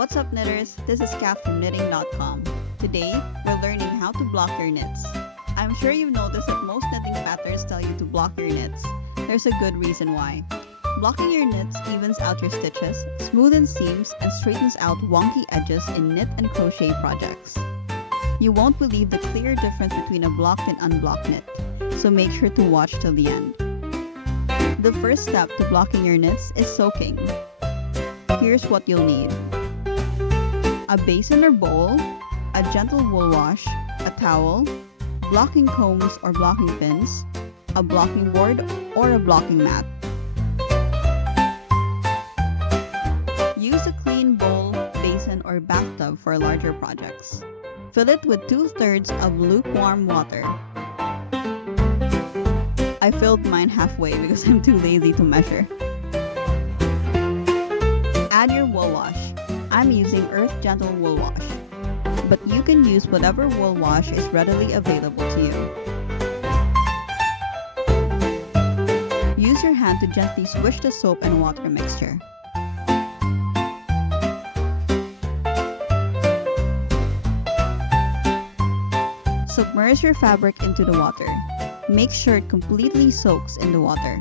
What's up, knitters? This is Kath from knitting.com. Today, we're learning how to block your knits. I'm sure you've noticed that most knitting patterns tell you to block your knits. There's a good reason why. Blocking your knits evens out your stitches, smoothens seams, and straightens out wonky edges in knit and crochet projects. You won't believe the clear difference between a blocked and unblocked knit, so make sure to watch till the end. The first step to blocking your knits is soaking. Here's what you'll need: a basin or bowl, a gentle wool wash, a towel, blocking combs or blocking pins, a blocking board or a blocking mat. Use a clean bowl, basin, or bathtub for larger projects. Fill it with 2/3 of lukewarm water. I filled mine halfway because I'm too lazy to measure. Add your wool wash. I'm using Earth Gentle Wool Wash, but you can use whatever wool wash is readily available to you. Use your hand to gently swish the soap and water mixture. Submerge your fabric into the water. Make sure it completely soaks in the water.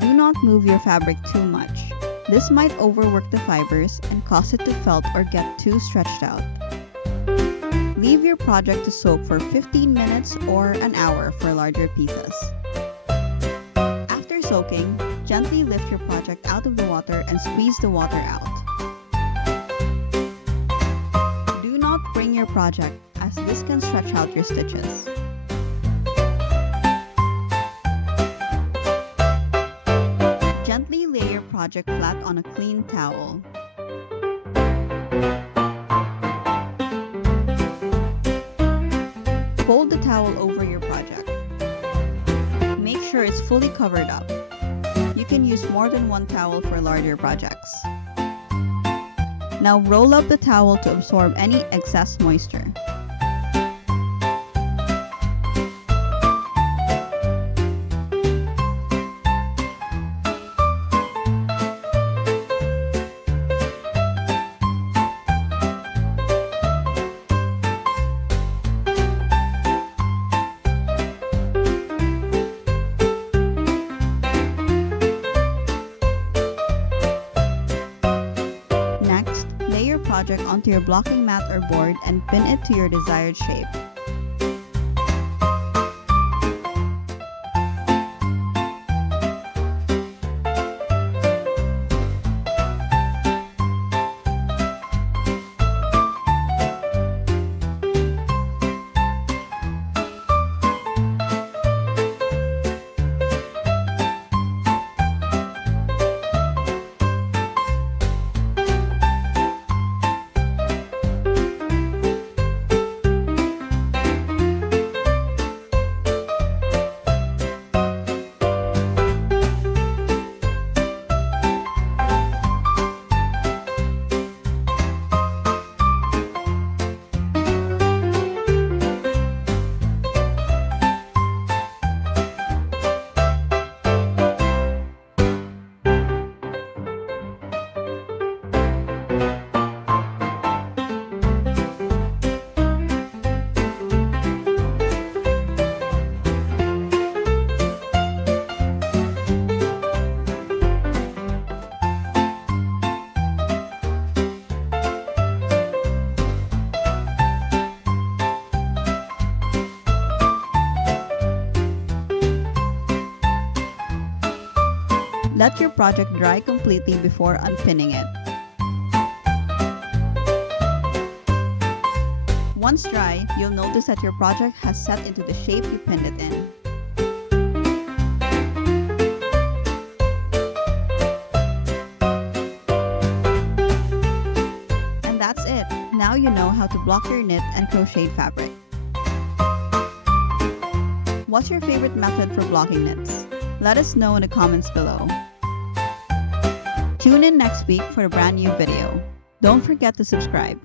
Do not move your fabric too much. This might overwork the fibers and cause it to felt or get too stretched out. Leave your project to soak for 15 minutes or an hour for larger pieces. After soaking, gently lift your project out of the water and squeeze the water out. Bring your project, as this can stretch out your stitches. Gently lay your project flat on a clean towel. Fold the towel over your project. Make sure it's fully covered up. You can use more than one towel for larger projects. Now roll up the towel to absorb any excess moisture. Project onto your blocking mat or board and pin it to your desired shape. Let your project dry completely before unpinning it. Once dry, you'll notice that your project has set into the shape you pinned it in. And that's it. Now you know how to block your knit and crocheted fabric. What's your favorite method for blocking knits? Let us know in the comments below. Tune in next week for a brand new video. Don't forget to subscribe.